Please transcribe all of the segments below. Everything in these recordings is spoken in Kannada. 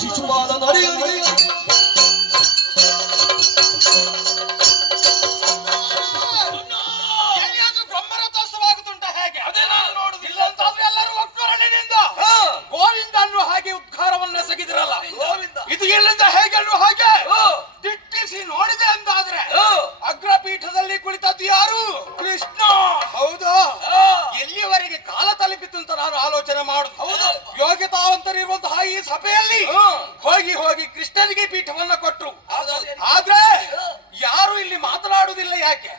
ಶಿಶುಪಾಲ ನಡೆಯಲಿ ಬ್ರಹ್ಮರಥೋತ್ಸವಾಗುತ್ತುಂಟ ಹೇಗೆ ಅದೇ ನಾನು ನೋಡುದಿಲ್ಲ ಅಂತಾದ್ರೆ ಎಲ್ಲರೂ ಒಕ್ಕರಣಿನಿಂದ ಗೋವಿಂದ ಅನ್ನುವ ಹಾಗೆ ಉದ್ಗಾರವನ್ನ ಎಸಗಿದ್ರಲ್ಲ ಇದು ಎಲ್ಲಿಂದ ಹೇಗೆ ಅನ್ನುವ ಹಾಗೆ ದಿಟ್ಟಿಸಿ ನೋಡಿದೆ ಅಂತಾದ್ರೆ ಅಗ್ರಪೀಠದಲ್ಲಿ ಕುಳಿತದ್ದು ಯಾರು? ಕೃಷ್ಣ. ಹೌದು, ಎಲ್ಲಿಯವರೆಗೆ ಕಾಲ ತಲುಪಿತು ಅಂತ ನಾನು ಆಲೋಚನೆ ಮಾಡುದು. ಹೌದು, ಯೋಗ್ಯತಾವಂತರಿರುವಂತಹ ಈ ಸಭೆಯಲ್ಲಿ ಹೋಗಿ ಹೋಗಿ ಕೃಷ್ಣನಿಗೆ ಪೀಠವನ್ನ ಕೊಟ್ಟರು. ಆದ್ರೆ ಯಾರು ಇಲ್ಲಿ ಮಾತನಾಡುವುದಿಲ್ಲ. ಯಾಕೆ?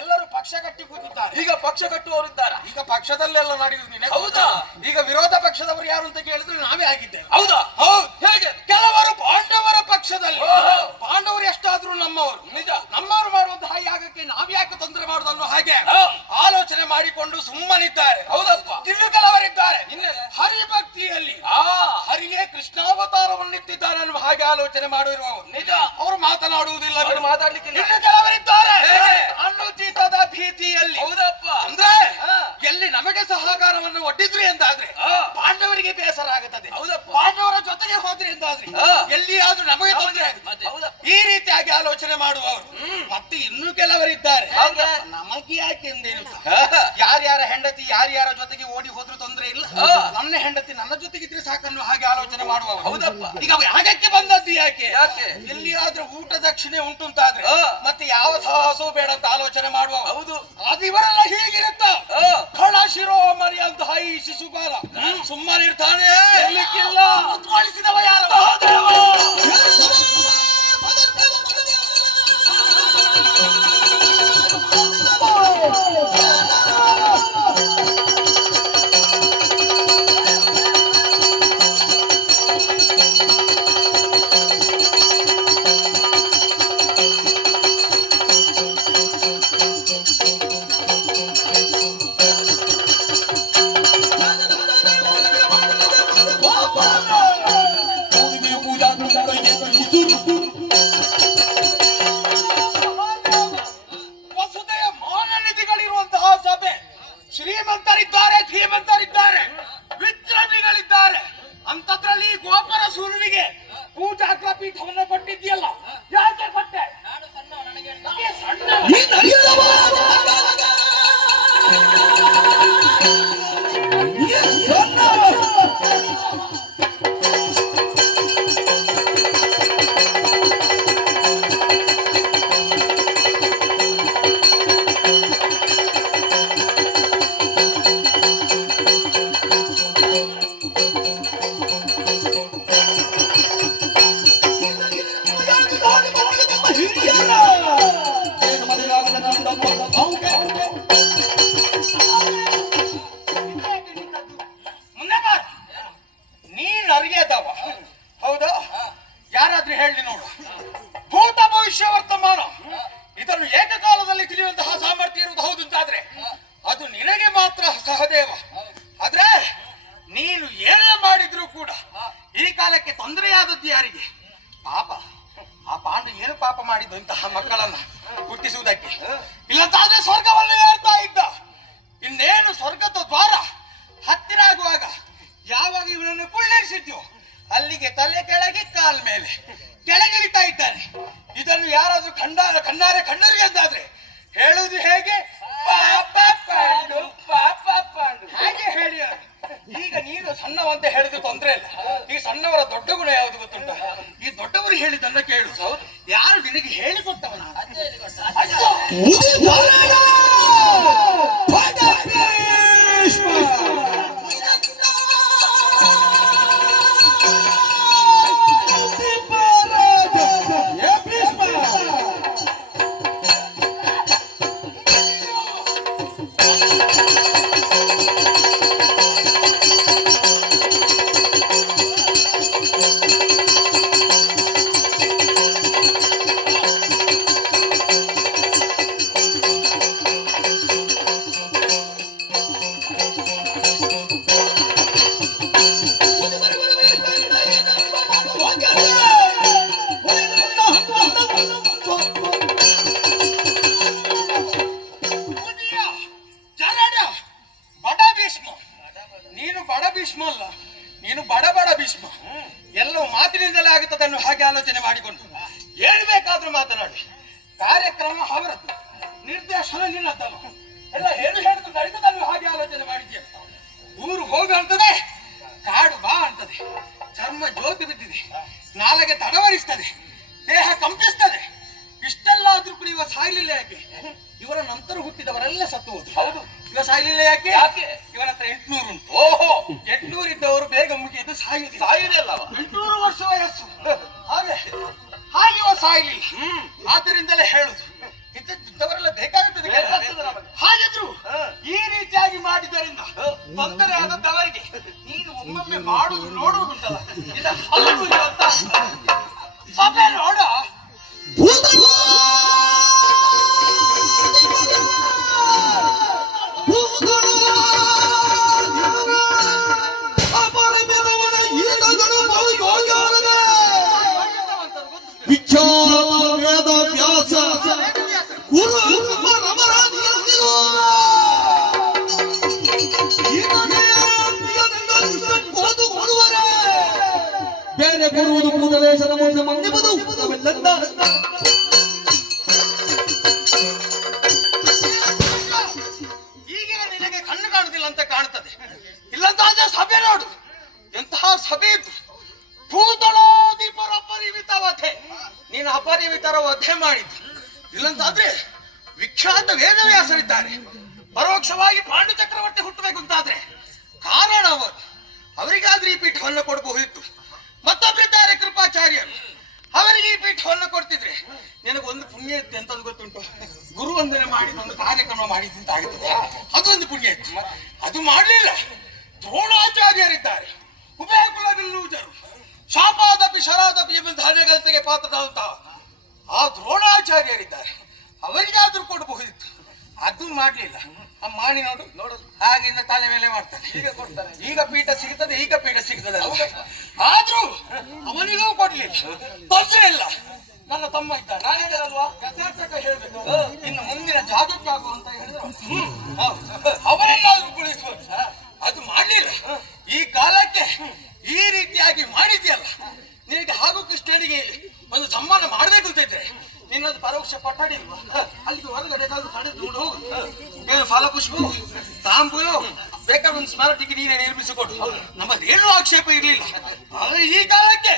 ಎಲ್ಲರೂ ಪಕ್ಷ ಕಟ್ಟಿ ಕೂತಿದ್ದಾರೆ. ಈಗ ಪಕ್ಷ ಕಟ್ಟುವವರಿದ್ದಾರೆ. ಈಗ ಪಕ್ಷದಲ್ಲೆಲ್ಲ ನಡೆಯುವುದು. ಹೌದಾ? ಈಗ ವಿರೋಧ ಪಕ್ಷದವರು ಯಾರು ಅಂತ ಕೇಳಿದ್ರೆ ನಾವೇ ಆಗಿದ್ದೇವೆ. ಹೌದಾ? ಹೌದು. ಹೇಗೆ? ಕೆಲವರು ಪಾಂಡವರ ಪಕ್ಷದಲ್ಲಿ. ಪಾಂಡವರು ಎಷ್ಟಾದ್ರೂ ನಮ್ಮವರು. ನಿಜ. ನಮ್ಮವರು ಮಾಡುವಂತಹ ಯಾಗಕ್ಕೆ ನಾವ್ಯಾಕೆ ತೊಂದರೆ ಮಾಡುದು ಅನ್ನೋ ಹಾಗೆ ಆಲೋಚನೆ ಮಾಡಿಕೊಂಡು ಸುಮ್ಮನಿದ್ದಾರೆ. ಹೌದಪ್ಪ. ಇನ್ನು ಕೆಲವರಿದ್ದಾರೆ ಹರಿಭಕ್ತಿಯಲ್ಲಿ ಹರಿಯೇ ಕೃಷ್ಣಾವತಾರವನ್ನಿತ್ತಿದ್ದಾನೆ ಅನ್ನುವ ಹಾಗೆ ಆಲೋಚನೆ ಮಾಡಿರುವವರು. ನಿಜ. ಅವರು ಮಾತನಾಡುವುದಿಲ್ಲ. ಮಾತಾಡ್ಲಿಕ್ಕೆ ಇನ್ನು ಕೆಲವರಿದ್ದಾರೆ ಅನುಚಿತದ ಭೀತಿಯಲ್ಲಿ. ಹೌದಪ್ಪ. ಅಂದ್ರೆ ಎಲ್ಲಿ ನಮಗೆ ಸಹಕಾರವನ್ನು ಒಡ್ಡಿದ್ರಿ ಎಂದಾದ್ರೆ ಪಾಂಡವರಿಗೆ ಬೇಸರ ಆಗುತ್ತದೆ. ಹೌದಪ್ಪ. ಪಾಂಡವರ ಜೊತೆಗೆ ಹೋದ್ರಿ ಎಂದಾದ್ರಿ ಎಲ್ಲಿಯಾದ್ರೂ ನಮಗೆ ತೊಂದರೆ ಆಗುತ್ತೆ. ಈ ರೀತಿಯಾಗಿ ಆಲೋಚನೆ ಮಾಡುವವರು. ಮತ್ತೆ ಇನ್ನು ಕೆಲವರಿದ್ದಾರೆ ನಮಗೆ ಯಾಕೆ ಎಂದೇನು, ಯಾರ್ಯಾರ ಹೆಂಡತಿ ಯಾರ್ಯಾರ ಜೊತೆಗೆ ಓಡಿ ಹೋದ್ರೂ ತೊಂದರೆ ಇಲ್ಲ, ನನ್ನ ಹೆಂಡತಿ ನನ್ನ ಜೊತೆಗಿದ್ರೆ ಸಾಕನ್ನು ಹಾಗೆ ಆಲೋಚನೆ ಮಾಡುವವರು. ಹೌದಪ್ಪ. ಈಗ ಯಾಗಕ್ಕೆ ಬಂದದ್ದು ಯಾಕೆ? ಎಲ್ಲಿಯಾದ್ರೂ ಊಟ ದಕ್ಷಿಣೆ ಉಂಟು ಅಂತಾದ್ರೆ ಮತ್ತೆ ಯಾವ ಸಾಹಸವೂ ಬೇಡ ಅಂತ ಆಲೋಚನೆ ಮಾಡುವ. ಹೌದು. ಅದು ಇವರೆಲ್ಲ ಹೀಗಿರುತ್ತ ಖಳ ಶಿರೋಮಣಿ ಅಂತ ಈ ಶಿಶುಪಾಲ ಸುಮ್ಮನಿರ್ತಾನೆ. ಉತ್ಕೊಳಿಸಿದವ ಯಾರು? ವಸುದೆಯ ಮಾನನಿಧಿಗಳಿರುವಂತಹ ಸಭೆ. ಶ್ರೀಮಂತರಿದ್ದಾರೆ, ಧೀಮಂತರಿದ್ದಾರೆ, ವಿಕ್ರಮಿಗಳಿದ್ದಾರೆ. ಅಂತದ್ರಲ್ಲಿ ಗೋಪರ ಸೂರ್ಯನಿಗೆ ಪೂಜಾಗ್ರ ಪೀಠವನ್ನು ಕೊಟ್ಟಿದ್ಯಲ್ಲ, ಯಾಕೆ ಕೊಟ್ಟೆ? ಸಣ್ಣ ಮುಂದೆ ಬಾರ. ನೀನ್ ಅರಿಯದವ ಹೌದಾ? ಯಾರಾದ್ರೂ ಹೇಳಿ ನೋಡು. ಭೂತ ಭವಿಷ್ಯ ವರ್ತಮಾನ ಇದನ್ನು ಏಕಕಾಲದಲ್ಲಿ ತಿಳಿಯುವಂತಹ ಸಾಮರ್ಥ್ಯ ಇರುವುದು ಹೌದು ಅಂತಾದ್ರೆ ಅದು ನಿನಗೆ ಮಾತ್ರ ಸಹದೇವ. ಆದ್ರೆ ನೀನು ಏನೇ ಮಾಡಿದ್ರು ಕೂಡ ಈ ಕಾಲಕ್ಕೆ ತೊಂದರೆಯಾದದ್ದು ಯಾರಿಗೆ? ಪಾಪ ಆ ಪಾಂಡು ಏನು ಪಾಪ ಮಾಡಿದ್ದು ಇಂತಹ ಮಕ್ಕಳನ್ನ ಹುಟ್ಟಿಸುವುದಕ್ಕೆ? ಇಲ್ಲಂತಾದ್ರೆ ಸ್ವರ್ಗವನ್ನು ಏರ್ತಾ ಇದ್ದ. ಇನ್ನೇನು ಸ್ವರ್ಗದ ದ್ವಾರ ಹತ್ತಿರ ಆಗುವಾಗ ಯಾವಾಗ ಇವನನ್ನು ಕುಳ್ಳಿರಿಸಿದ್ಯೋ ಅಲ್ಲಿಗೆ ತಲೆ ಕೆಳಗೆ ಕಾಲ್ ಮೇಲೆ ಕೆಳಗಿಳಿತಾ ಇದ್ದಾನೆ. ಇದನ್ನು ಯಾರಾದ್ರೂ ಕಣ್ಣಾರೆ ಕಂಡರಿಗೆ ಅಂತಾದ್ರೆ ಹೇಳುವುದು ಹೇಗೆ? ಪಾಪ ಪಾಂಡು, ಪಾಪ ಪಾಂಡು ಹಾಗೆ ಹೇಳಿ. ಈಗ ನೀನು ಸಣ್ಣವಂತ ಹೇಳಿದ್ರೆ ತೊಂದ್ರೆ ಇಲ್ಲ. ಈ ಸಣ್ಣವರ ದೊಡ್ಡ ಗುಣ ಯಾವುದು ಗೊತ್ತುಂಟ? ಈ ದೊಡ್ಡವರು ಹೇಳಿದ್ದನ್ನ ಕೇಳು. ಯಾರು ನಿನಗೆ ಹೇಳಿಕೊಟ್ಟವನ? ನೀನು ಬಡ ಭೀಷ್ಮ. ಎಲ್ಲವೂ ಮಾತಿನಿಂದಲೇ ಆಗುತ್ತದೆ ಅನ್ನೋ ಹಾಗೆ ಆಲೋಚನೆ ಮಾಡಿಕೊಂಡು ಏನು ಬೇಕಾದ್ರೂ ಮಾತನಾಡಿ. ಕಾರ್ಯಕ್ರಮ ಅವರದ್ದು, ನಿರ್ದೇಶನ ನಿನ್ನದ್ದಲ್ಲ. ಎಲ್ಲ ಏನು ಹೇಳಿದ್ರು ನಡೀತದನ್ನು ಹಾಗೆ ಆಲೋಚನೆ ಮಾಡಿದ್ಯ. ಊರು ಹೋಗು ಅಂತದೆ, ಕಾಡು ಬಾ ಅಂತದೆ. ಚರ್ಮ ಜ್ಯೋತಿ ಬಿದ್ದಿದೆ, ನಾಲೆಗೆ ತಡವರಿಸ್ತದೆ, ದೇಹ ಕಂಪಿಸ್ತದೆ. ಇಷ್ಟೆಲ್ಲ ಆದ್ರೂ ಕೂಡ ಇವ ಸಾಯ್ಲಿಲ್ಲ ಯಾಕೆ? ಇವರ ನಂತರ ಹುಟ್ಟಿದವರೆಲ್ಲ ಸತ್ತು ಹೋದ್ರು. ಹೌದು, ಇವ ಸಾಯ್ಲಿಲ್ಲ ಯಾಕೆ? ಇವನ ಹತ್ರ 800 ಉಂಟು. ಓಹೋ, 800 ಇದ್ದವರು ಬೇಗ ಮುಗಿದು ಸಾಯುವುದೇ ಅಲ್ಲ. 800 ವರ್ಷ ವಯಸ್ಸು. ಹಾಗೆ ಇವ ಸಾಯ್ಲಿಲ್ಲ. ಆದ್ದರಿಂದಲೇ ಹೇಳುದು ಇದ್ದವರೆಲ್ಲ ಬೇಕಾಗುತ್ತದೆ. ಹಾಗಿದ್ರು ಈ ರೀತಿಯಾಗಿ ಮಾಡಿದ್ದರಿಂದ ತೊಂದರೆ ಆದದ್ದವರಿಗೆ ನೀನು ಒಮ್ಮೊಮ್ಮೆ ಮಾಡುವುದು ನೋಡುವುದುಂಟಲ್ಲ, ಸಭೆ ನೋಡ. ಬೇರೆ ಕೊಡುವುದು ಕೂದಲೇಶನ ಮುಂದೆ ಮಂದಿಬದು. ಈಗಿನ ನಿನಗೆ ಕಣ್ಣು ಕಾಣುದಿಲ್ಲ ಅಂತ ಕಾಣುತ್ತದೆ. ಇಲ್ಲಂತಾದ್ರೆ ಸಭೆ ನೋಡು, ಎಂತಹ ಸಭೆ ಇದ್ದು. ಭೂತಳೋದಿಪರ ಅಪರಿಮಿತ ವಧೆ, ನೀನು ಅಪರಿಮಿತರ ವಧೆ ಮಾಡಿದ್ದು. ಇಲ್ಲಂತಾದ್ರೆ ವಿಖ್ಯಾತ ವೇದವ್ಯಾಸರಿದ್ದಾರೆ. ಪರೋಕ್ಷವಾಗಿ ಪಾಂಡು ಚಕ್ರವರ್ತಿ ಹುಟ್ಟಬೇಕು ಅಂತಾದ್ರೆ ಕಾರಣ ಅವರು. ಅವರಿಗಾದ್ರೆ ಈ ಪೀಠವನ್ನು ಕೊಡಬಹುದಿತ್ತು. ಮತ್ತೊಬ್ಬರಿದ್ದಾರೆ ಕೃಪಾಚಾರ್ಯರು, ಅವರಿಗೆ ಈ ಪೀಠವನ್ನು ಕೊಡ್ತಿದ್ರೆ ನಿನಗೊಂದು ಪುಣ್ಯ ಇತ್ತು. ಎಂತದ್ದು ಗೊತ್ತುಂಟು? ಗುರು ವಂದನೆ ಮಾಡಿದ ಒಂದು ಕಾರ್ಯಕ್ರಮ ಮಾಡಿದಂತ ಆಗುತ್ತದೆ, ಅದೊಂದು ಪುಣ್ಯ ಇತ್ತು. ಅದು ಮಾಡಲಿಲ್ಲ. ದ್ರೋಣಾಚಾರ್ಯರಿದ್ದಾರೆ, ಉಭಯಕುಲ ಬಿಲ್ಲೂಜರು, ಶಾಪಾದಪಿ ಶರಾದಪಿ ಎಂಬ ಧಾನ್ಯಗಲತೆಗೆ ಪಾತ್ರರಾದಂತಹ ಆ ದ್ರೋಣಾಚಾರ್ಯರಿದ್ದಾರೆ. ಅವರಿಗಾದ್ರೂ ಕೊಡಬಹುದಿತ್ತು, ಅದು ಮಾಡ್ಲಿಲ್ಲ. ಮಾಡಿ ನೋಡು ಹಾಗಿಂದ ತಲೆ ಮೇಲೆ ಮಾಡ್ತಾನೆ. ಈಗ ಕೊಡ್ತಾನೆ, ಈಗ ಪೀಠ ಸಿಗುತ್ತದೆ, ಈಗ ಪೀಠ ಸಿಗುತ್ತದೆ. ಆದ್ರೂ ಅವನಿಗೂ ಕೊಡ್ಲಿಲ್ಲ. ತೊಂದರೆ ಇಲ್ಲ, ನನ್ನ ತಮ್ಮ ಇದ್ದ, ನಾನಿದ್ದಲ್ವಾ ಯಥಾರ್ಥಕ ಹೇಳ್ಬೇಕು. ಇನ್ನು ಮುಂದಿನ ಜಾಗಕ್ಕಾಗುವಂತ ಹೇಳಿದ್ರು ಅವರೆಲ್ಲಾದ್ರೂ ಕುಳಿಸುವಂತ ಅದು ಮಾಡ್ಲಿಲ್ಲ. ಈ ಕಾಲಕ್ಕೆ ಈ ರೀತಿಯಾಗಿ ಮಾಡಿದ್ಯಲ್ಲ, ನಿನಗೆ ಹಾಗೂ ಕೃಷ್ಣನಿಗೆ ಒಂದು ಸನ್ಮಾನ ಮಾಡ್ಬೇಕು ಅಂತ ಇದ್ರೆ ನಿನ್ನದು ಪರೋಕ್ಷ ಪಟ್ಟಡಿ ಇಲ್ವಾ? ಅಲ್ಲಿಗೆ ಹೊರಗಡೆ ತಡೆದುಕೊಂಡು ಹೋಗು. ಏನು ಫಲಪುಷ್ಪ ತಾಂಬೂಲ ಬೇಕಾದ ಒಂದು ಸ್ಮಾರಕಕ್ಕೆ ನೀನೇ ನಿರ್ಮಿಸಿಕೊಡು, ನಮ್ಮದೇನು ಆಕ್ಷೇಪ ಇರ್ಲಿಲ್ಲ. ಆದ್ರೆ ಈ ಕಾಲಕ್ಕೆ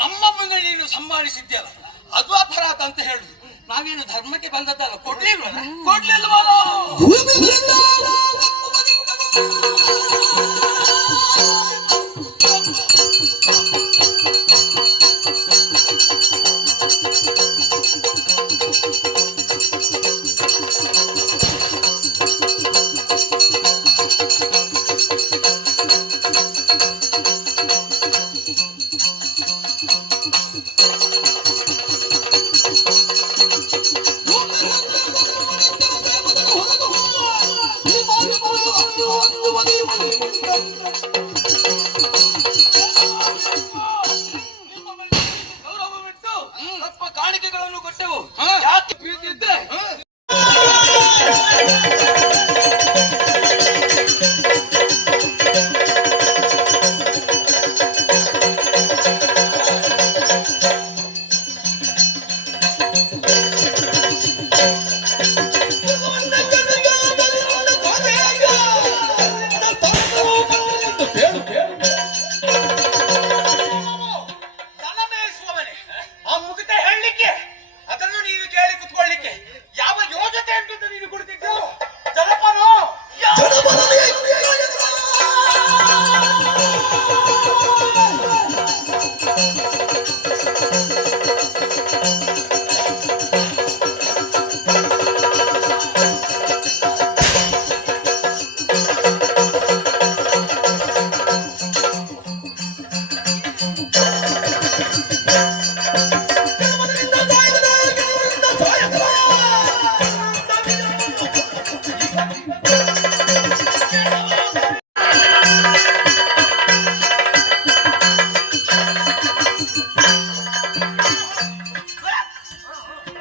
ನಮ್ಮ ಮುಂದೆ ನೀನು ಸನ್ಮಾನಿಸಿದ್ಯಲ್ಲ, ಅದು ಅಪರಾಧ ಅಂತ ಹೇಳುದು. ನಾವೇನು ಧರ್ಮಕ್ಕೆ ಬಂದದ್ದಲ್ಲ, ಕೊಡ್ಲಿಲ್ವಲ್ಲ. ಗೌರವವಿಟ್ಟು ಸ್ವಲ್ಪ ಕಾಣಿಕೆಗಳನ್ನು ಕೊಟ್ಟೆವು. ಯಾಕೆ ಪ್ರೀತಿದ್ದೆ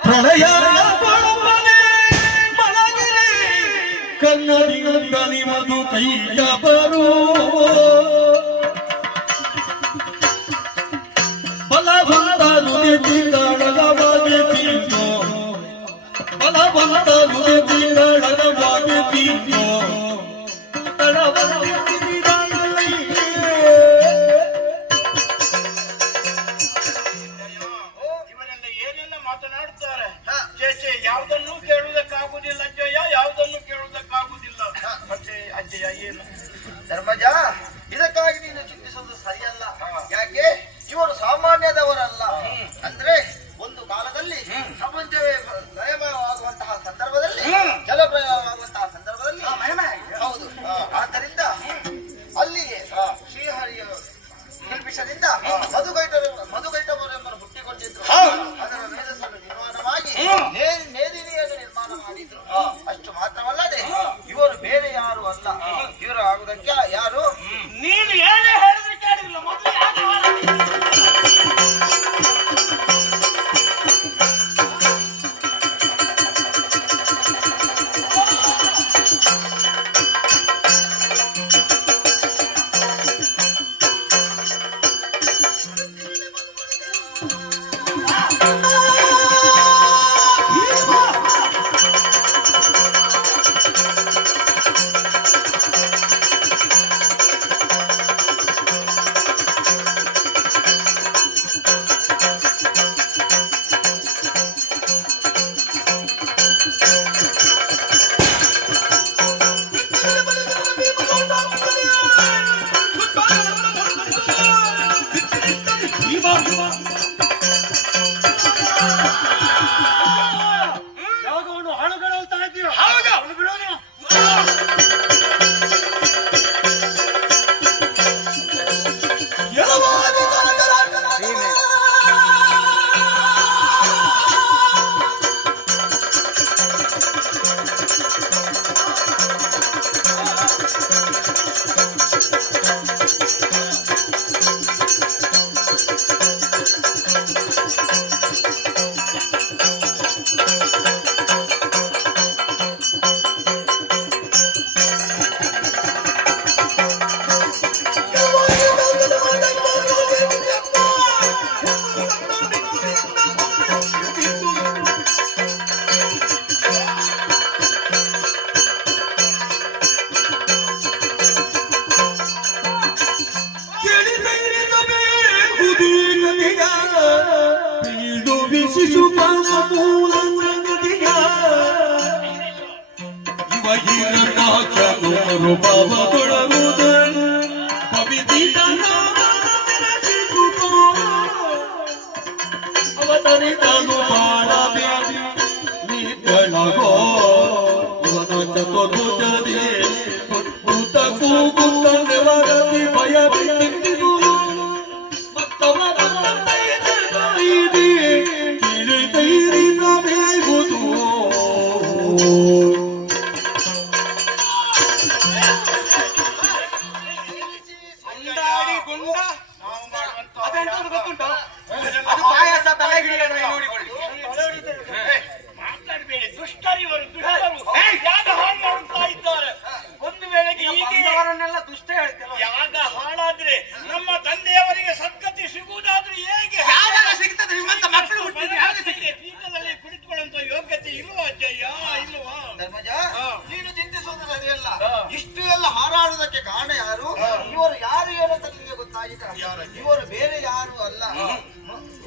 ಪ್ರಳಯ ಮಲಗಿರಿ ಕನ್ನಡಿಗಂದ ನಿಮದು ಕೈಯ ಬರು ಬಲವಂತ ನುಡಿ ಕಾಳಗವಾಗಿ ತೀರ್ತು ಬಲವಂತ ನುಡಿ ಕಾಳಗವಾಗಿ ತೀರ್ತು ಮಾತನಾಡುತ್ತಾರೆ. ಯಾವುದನ್ನು ಕೇಳುವುದಕ್ಕಾಗುವುದಿಲ್ಲ ಅಜ್ಜಯ್ಯ, ಯಾವುದನ್ನು ಕೇಳುವುದಕ್ಕಾಗುವುದಿಲ್ಲ. ಮತ್ತೆ ಅಜ್ಜಯ್ಯ ಏನು ಧರ್ಮಜ, ಇದಕ್ಕಾಗಿ ನೀನು ಚಿಂತಿಸುವುದು ಸರಿಯಲ್ಲ. ಯಾಕೆ ಇವರು ಸಾಮಾನ್ಯದವರಲ್ಲ. ಅಂದ್ರೆ ಒಂದು ಕಾಲದಲ್ಲಿ ಪ್ರಪಂಚವೇ ಲಯಮಯವಾಗುವಂತಹ ಸಂದರ್ಭದಲ್ಲಿ, ಜಲಪ್ರಯವಾಗುವಂತಹ ಸಂದರ್ಭದಲ್ಲಿ ಹೌದು. ಆದ್ದರಿಂದ ಅಲ್ಲಿಯೇ ಶ್ರೀಹರಿಯ ಕಲ್ಪಿಸದಿಂದ ಮಧುಕೈಟವರೆಂಬರು ಹುಟ್ಟಿಕೊಂಡಿದ್ರು. ಅದರ ಮೇಧಸ್ಸನ್ನು ನಿರ್ಮಾಣವಾಗಿ ಮೇದಿನಿಯನ್ನು ನಿರ್ಮಾಣ ಮಾಡಿದ್ರು. ಅಷ್ಟು ಮಾತ್ರವಲ್ಲದೆ ಇವರು ಬೇರೆ ಯಾರು ಅಲ್ಲ. ಇವರು ಆಗುವುದಕ್ಕೆ ಯಾರು? ನೀನು ಏನೇ ಹೇಳಿದ್ರೆ ಕೇಳಿಲ್ಲ. ಮೊದಲು ಯಾಕೆ ಯಾವಾಗವನ್ನು ಹಾಳುಗೊಳ್ತಾ ಇದ್ದೀವಿ. ಹೌದು, ಬಿಡೋಣ. ಭಯ ಎಂತ ಗೊತ್ತುಂಟು? ಅದು ಪಾಯಸ ತಲೆ ಹಿಡಿಯೋದು ನೋಡಿಕೊಳ್ಳಿ. ಮಾತಾಡಬೇಡಿ, ದುಷ್ಟರಿವರು ದುಷ್ಟರು ಯಾಗ ಹಾಳು ಮಾಡುತ್ತಾ ಇದ್ದಾರೆ. ಒಂದು ವೇಳೆಗೆ ಹೀಗೆ ಅವರನ್ನೆಲ್ಲ ದುಷ್ಟ ಹೇಳ್ತೇವೆ. ಯಾಗ ಹಾಳಾದ್ರೆ ನಮ್ಮ ತಂದೆಯವರಿಗೆ ಸದ್ಗತಿ ಸಿಗುವುದಾದ್ರೂ ಹೇಗೆ? ಯಾವಾಗ ಸಿಗ್ತದೆ? ನಿಮ್ಮಂತ ಮಕ್ಕಳು ಹುಟ್ಟಿದ್ರೆ ಯಾವಾಗ ಸಿಗ್ತದೆ? ಪೀಠದಲ್ಲಿ ಕುಳಿತುಕೊಳ್ಳುವಂತ ಯೋಗ್ಯತೆ ಇಲ್ವಾ ಅಜ್ಜಯ್ಯ? ಇಲ್ವಾ? ಧರ್ಮಜ, ನೀನು ಚಿಂತಿಸೋದು ಸರಿಯಲ್ಲ. ಇಷ್ಟು ಎಲ್ಲ ಹಾರಾಡುವುದಕ್ಕೆ ಕಾರಣ ಯಾರು? ಇವರು ಯಾರು ಏನಂತ ನಿಮಗೆ ಗೊತ್ತಾಗಿದೆ? ಇವರು ಬೇರೆ ಯಾರು ಅಲ್ಲ,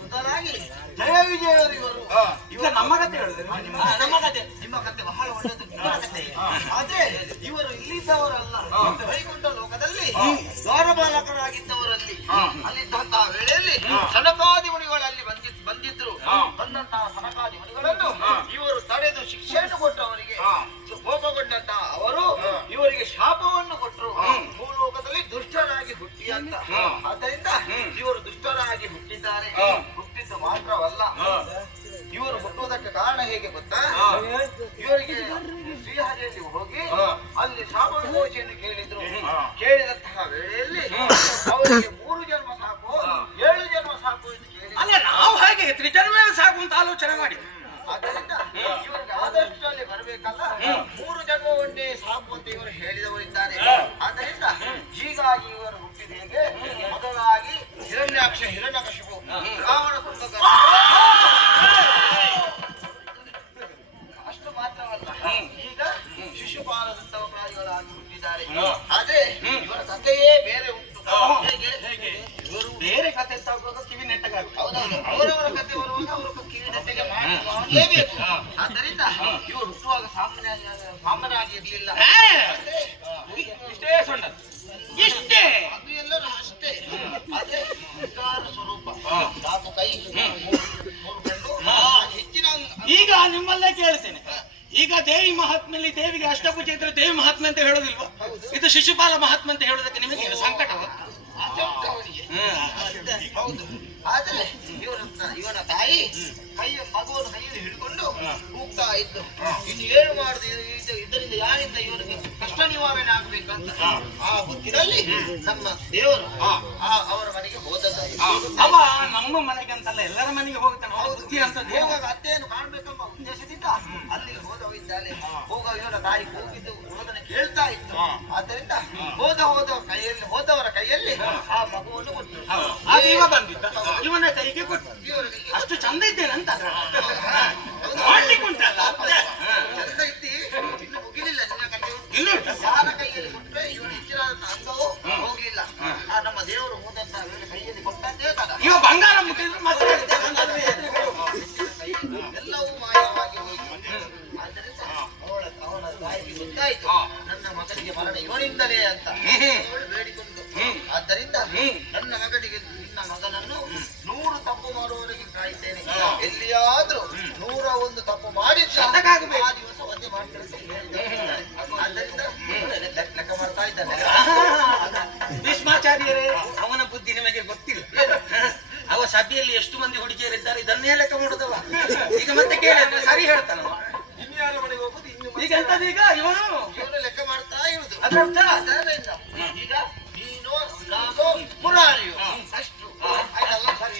ಮೊದಲಾಗಿ ಜಯ ವಿಜಯರು ಇವರು. ಈಗ ನಮ್ಮ ಕತೆ ಹೇಳಿದ್ರೆ ನಮ್ಮ ಕತೆ, ನಿಮ್ಮ ಕತೆ ಬಹಳ ಒಳ್ಳೆಯದು, ನಿಮ್ಮ ಕತೆ. ಆದ್ರೆ ಇವರು ಇಲ್ಲಿದ್ದವರಲ್ಲ, ವೈಕುಂಠ ಲೋಕದಲ್ಲಿ ದ್ವಾರಪಾಲಕರಾಗಿದ್ದವರಲ್ಲಿ ಅಲ್ಲಿದ್ದಂತಹ ವೇಳೆಯಲ್ಲಿ ಸನಕಾದಿ ಮುನಿಗಳು ಅಲ್ಲಿ ಬಂದಿದ್ರು. ಬಂದಂತಹ ಸನಕಾದಿ ಮುನಿಗಳನ್ನು ಇವರು ತಡೆದು ಶಿಕ್ಷೆಯನ್ನು ಕೊಟ್ಟು ಅವರಿಗೆ ಕೋಪಗೊಂಡಂತಹ ಅವರು ಇವರಿಗೆ ಶಾಪವನ್ನು ಕೊಟ್ಟರು. ಭೂಲೋಕದಲ್ಲಿ ದುಷ್ಟರಾಗಿ ಹುಟ್ಟಿ ಅಂತ. ಆದ್ದರಿಂದ ಇವರು ದುಷ್ಟರಾಗಿ ಹುಟ್ಟಿದ್ದಾರೆ. ಹುಟ್ಟಿದ್ದು ಮಾತ್ರವಲ್ಲ, ಇವರು ಹುಟ್ಟುವುದಕ್ಕೆ ಕಾರಣ ಹೇಗೆ ಗೊತ್ತಾ? ಇವರಿಗೆ ಶ್ರೀಹರಿಯಲ್ಲಿ ಹೋಗಿ ಅಲ್ಲಿ ಶಾಪ ವಿಮೋಚನೆಯನ್ನು ಕೇಳಿದ್ರು. ಕೇಳಿದಂತಹ ವೇಳೆಯಲ್ಲಿ ಅವರಿಗೆ 3 ಜನ್ಮ ಸಾಕು 7 ಜನ್ಮ ಸಾಕು ಎಂದು ಕೇಳಿ, ಅಲ್ಲ ನಾವು ಹಾಗೆ ತ್ರಿಜನ್ಮ ಸಾಕು ಅಂತ ಆಲೋಚನೆ ಮಾಡಿ, ಆದ್ದರಿಂದ ಇವರಿಗೆ ಆದಷ್ಟು ಅಲ್ಲಿ ಬರಬೇಕಲ್ಲ, 3 ಜನ್ಮವನ್ನೇ ಸಾಕು ಅಂತ ಇವರು ಹೇಳಿದವರಿದ್ದಾರೆ. ಆದ್ದರಿಂದ ಹೀಗಾಗಿ ಇವರು ಹುಟ್ಟಿದ ಹೇಗೆ? ಮೊದಲಾಗಿ ಹಿರಣ್ಯಾಕ್ಷ ಹಿರಣ್ಯಕಶಿಪು ರಾವಣ ಕುಂಭಕರ್ಣ. ಅಷ್ಟು ಮಾತ್ರವಲ್ಲ, ಈಗ ಶಿಶುಪಾಲದಂತಹ ಪ್ರಾಣಿಗಳಾಗಿ ಹುಟ್ಟಿದ್ದಾರೆ. ಆದ್ರೆ ಇವರ ಕಥೆಯೇ ಬೇರೆ ಉಂಟು. ಹೇಗೆ? ಇವರು ಬೇರೆ ಕತೆ ತಗೋದು ಕಿವಿ ನೆಟ್ಟಗಾಗುತ್ತೆ. ಹೌದೌದು, ಅವರವರ ಕತೆ ಬರುವಾಗ ಅವರು ಕಿವಿ ನೆಟ್ಟಿಗೆ ಮಾಡಲೇಬೇಕು. ಆದ್ದರಿಂದ ಇವರು ಹುಟ್ಟುವಾಗ ಸಾಮಾನ್ಯವಾಗಿ ಇರ್ಲಿಲ್ಲ. ಇಷ್ಟೇ ಸೊಂಡ, ಇಷ್ಟೇ ಅದು ಎಲ್ಲರೂ ಅಷ್ಟೇ. ಅದೇ ವಿಕಾರ ಸ್ವರೂಪ, 4 ಕೈ 3 ಕಣ್ಣು, ಹೆಚ್ಚಿನ ಈಗ ನಿಮ್ಮಲ್ಲೇ ಕೇಳ್ತೇನೆ. ಈಗ ದೇವಿ ಮಹಾತ್ಮೆಯಲ್ಲಿ ದೇವಿಗೆ ಅಷ್ಟಭುಜ ಇದ್ರೆ ದೇವಿ ಮಹಾತ್ಮೆ ಅಂತ ಹೇಳೋದಿಲ್ವಾ? ಇದು ಶಿಶುಪಾಲ ಮಹಾತ್ಮೆ ಅಂತ ಹೇಳೋದಕ್ಕೆ ನಿಮಗೆ ಸಂಕಟವ? ಹೌದು. ಆದ್ರೆ ಇವನ ತಾಯಿ ಮಗುವನ್ನು ಕೈಯಲ್ಲಿ ಹಿಡ್ಕೊಂಡು ಕೂಗ್ತಾ ಇದ್ದು, ಇನ್ನು ಏನು ಮಾಡುದು, ಇದರಿಂದ ಯಾರಿಂದ ಇವರಿಗೆ ಕಷ್ಟ ನಿವಾರಣೆ ಆಗ್ಬೇಕಂತ ಆ ಹೊತ್ತಿನಲ್ಲಿ ನಮ್ಮ ದೇವರು ಅವರ ಮನೆಗೆ ಹೋದದ್ದು. ಅವ ನಮ್ಮ ಮನೆಗೆ ಅಂತಲ್ಲ, ಎಲ್ಲರ ಮನೆಗೆ ಹೋಗ್ತಾನೆ. ಹೋಗುವಾಗ ಅತ್ತೆಯನ್ನು ಕಾಣ್ಬೇಕೆಂಬ ಉದ್ದೇಶದಿಂದ ಅಲ್ಲಿಗೆ ಹೋದವಿದ್ದಾಳೆ. ಹೋಗುವ ಇವನ ತಾಯಿ ಕೂಗಿದ್ದು ಹೋದನೆ ಕೇಳ್ತಾ ಇತ್ತು. ಆದ್ದರಿಂದ ಹೋದವರ ಕೈಯಲ್ಲಿ ಆ ಮಗುವನ್ನು ಕೊಟ್ಟು ಇವ ಬಂದಿದ್ದ, ಇವನ ಕೈಗೆ ಕೊಟ್ಟು ಅಷ್ಟು ಚಂದ ಇದ್ದೇನೆ ಅಂತ ಮಾಡ್ಲಿಕ್ಕೆ ಉಂಟಲ್ಲ. ಚಂದ ಇದ್ದಿ ಇನ್ನು ಮುಗಿಲಿಲ್ಲ ನಿನ್ನ ಕೈಯಲ್ಲಿ. ಯಾರ ಕೈಯಲ್ಲಿ ಕೊಟ್ಟರೆ ಇವನ ಹೆಚ್ಚಿನ ಅಂಗವು ಹೋಗ್ಲಿಲ್ಲ. ಆ ನಮ್ಮ ದೇವರು ಹೋದಂತ ಕೈಯಲ್ಲಿ ಕೊಟ್ಟಂತೆ ಇವ ಬಂಗಾರ ಮುಟ್ಟಿದ್ರು ಮತ್ತೆ ಎಲ್ಲವೂ ಮಾಯವಾಗಿ ಹೋಯಿತು. ಆದ್ದರಿಂದ ಅವನ ತಾಯಿಗೆ ಗೊತ್ತಾಯ್ತು, ನನ್ನ ಮಗನಿಗೆ ಮರಣ ಇವನಿಂದಲೇ ಅಂತ ಅವಳು ಬೇಡಿಕೊಂಡು. ಆದ್ದರಿಂದ ನನ್ನ ಮಗನಿಗೆ ನಿನ್ನ ಮಗನನ್ನು 100 ತಪ್ಪು ಮಾಡುವವರೆಗೆ ಕಾಯ್ತೇನೆ. ಎಲ್ಲಿಯಾದ್ರೂ 101 ತಪ್ಪು ಮಾಡಿದ್ರೆ ಆ ದಿವಸ ವಧೆ ಮಾಡ್ತಾರೆ ಅಂತ ಹೇಳಿದ್ದಾರೆ. ಆದ್ದರಿಂದ ಲೆಕ್ಕ ಮಾಡ್ತಾ ಇದ್ದಾನೆ. ಭೀಷ್ಮಾಚಾರ್ಯರೇ, ಅವನ ಬುದ್ಧಿ ನಿಮಗೆ ಗೊತ್ತಿಲ್ಲ. ಅವ ಸಭೆಯಲ್ಲಿ ಎಷ್ಟು ಮಂದಿ ಹುಡುಗಿಯರಿದ್ದಾರೆ ಇದನ್ನೇ ಲೆಕ್ಕ ಮಾಡುದವ. ಈಗ ಮತ್ತೆ ಕೇಳಿದ್ರೆ ಸರಿ ಹೇಳ್ತಾನ. ಇನ್ಯಾರ ಮನೆಗೆ ಹೋಗುದು? ಈಗ ಎಂತದ? ಈಗ ಇವನು ಲೆಕ್ಕ ಮಾಡ್ತಾ ಇರುವುದು. ಅದರ್ಥ ಈಗ ನೀನು ನಾನು ಮುರಾರಿಯು ಅಷ್ಟು ಆಯ್ತಲ್ಲ? ಸರಿ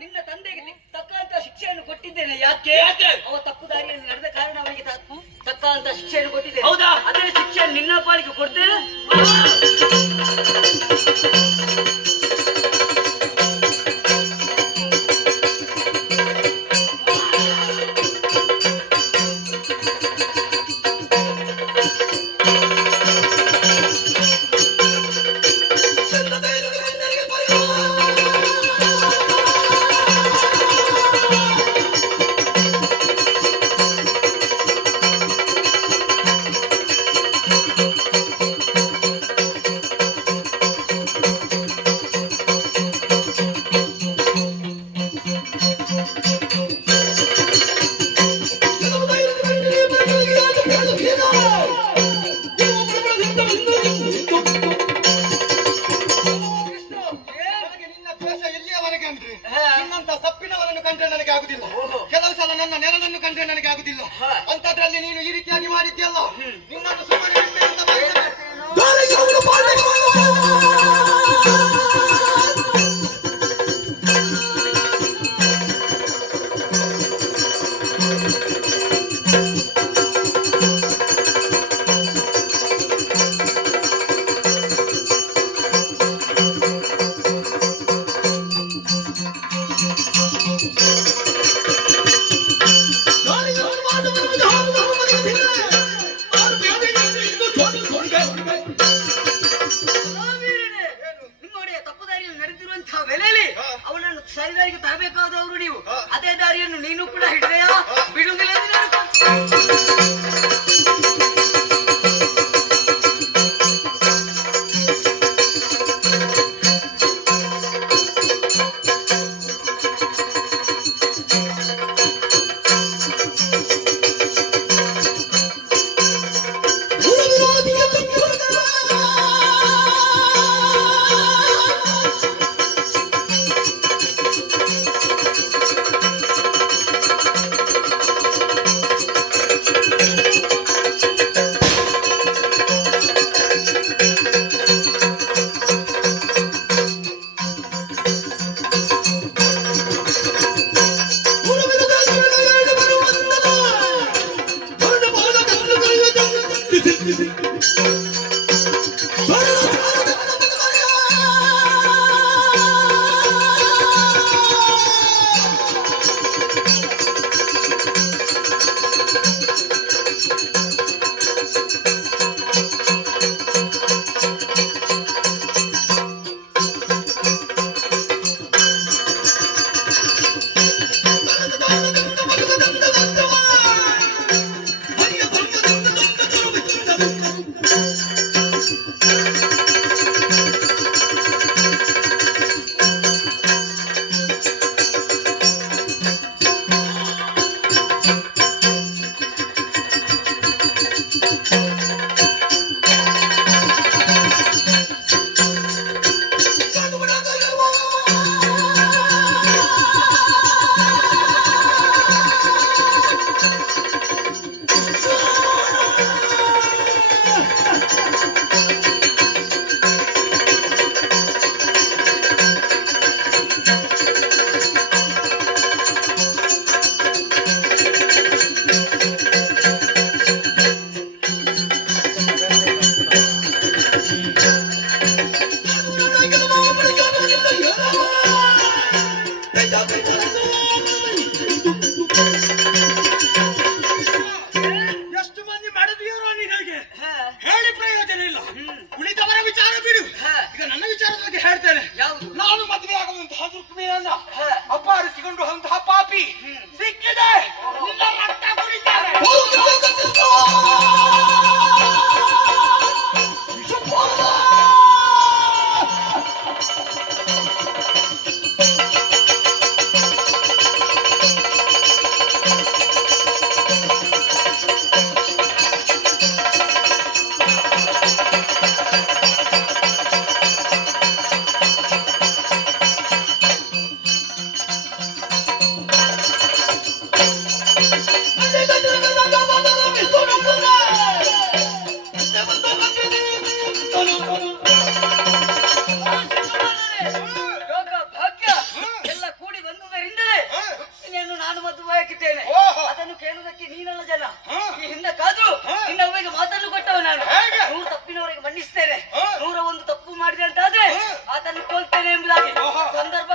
ನಿನ್ನ ತಂದೆಗೆ ತಕ್ಕಂತ ಶಿಕ್ಷೆಯನ್ನು ಕೊಟ್ಟಿದ್ದೇನೆ. ಯಾಕೆ? ಅವ ತಪ್ಪು ದಾರಿಯಲ್ಲಿ ನಡೆದ ಕಾರಣ ಅವನಿಗೆ ತಕ್ಕಂತ ಶಿಕ್ಷೆಯನ್ನು ಕೊಟ್ಟಿದ್ದೇನೆ. ಹೌದಾ? ಅದೇ ಶಿಕ್ಷೆ ನಿನ್ನ ಪಾಲಿಗೆ ಕೊಡ್ತೇನೆ. ನಿನ್ನಂತ ತಪ್ಪಿನವರನ್ನು ಕಂಡ್ರೆ ನನಗೆ ಆಗುದಿಲ್ಲ. ಕೆಲವು ಸಲ ನನ್ನ ನೆರಳನ್ನು ಕಂಡ್ರೆ ನನಗೆ ಆಗುದಿಲ್ಲ. ಅಂತದ್ರಲ್ಲಿ ನೀನು ಈ ರೀತಿಯಾಗಿ ಮಾಡಿದ್ಯಲ್ಲ, ನಿನ್ನನ್ನು ಸುಮ್ಮನೆ ಬಿಟ್ಟೆ ಅಂತ ಭಾವಿಸಿದೆ. ನಿಮ್ಮೊಡೆಯ ತಪ್ಪು ದಾರಿಯಲ್ಲಿ ನಡೆದಿರುವಂತಹ ವೇಳೆಯಲ್ಲಿ ಅವನನ್ನು ಸರಿದಾರಿಗೆ ತರಬೇಕಾದವರು ನೀವು. ಅದೇ ದಾರಿಯನ್ನು ನೀನು ಕೂಡ ಹಿಡಿದೆಯಾ? ಬಿಡುವುದಿಲ್ಲ ಎಂದು ನಾನು ಎಷ್ಟು ಮಂದಿ ಮಾಡಿದೆಯೋ ನಿನಗೆ ಹೇಳಿ ಪ್ರಯೋಜನ ಇಲ್ಲ. ಉಳಿದವರ ವಿಚಾರ ಬಿಡು. ಈಗ ನನ್ನ ವಿಚಾರದ ಬಗ್ಗೆ ಹೇಳ್ತೇನೆ. ಯಾವುದು? ನಾನು ಮದುವೆ ಆಗುವಂತಹ ರುಕ್ಮಿಣಿಯನ್ನ ಅಪಹರಿಸಿಕೊಂಡು ಅಂತಹ ಪಾಪಿ ಸಿಕ್ಕಿದೆ. ನಿನ್ನ ರಕ್ತ ಕುಡಿತಾರೆ. ನಾನು ಮದುವೆಯಾಗಿದ್ದೇನೆ. ಓಹೋ. ಅದನ್ನು ಕೇಳುವುದಕ್ಕೆ ನೀನಲ್ಲ ಜನ. ಹಾ. ಈ ಹಿಂದೆ ಕಾದು ಹಾ. ನಿನ್ನ ಅವ್ವಿಗೆ ಮಾತನ್ನು ಕೊಟ್ಟವ ನಾನು. ಹೇಗೆ? 100 ತಪ್ಪಿನವರಿಗೆ ಮನ್ನಿಸ್ತೇನೆ. ಹಾ. 101 ತಪ್ಪು ಮಾಡಿದೆ ಅಂತಾದ್ರೆ ಹಾ. ಆತನ್ನು ಕೊಲ್ತೇನೆ ಎಂಬುದಾಗಿ ಓಹೋ. ಸಂದರ್ಭ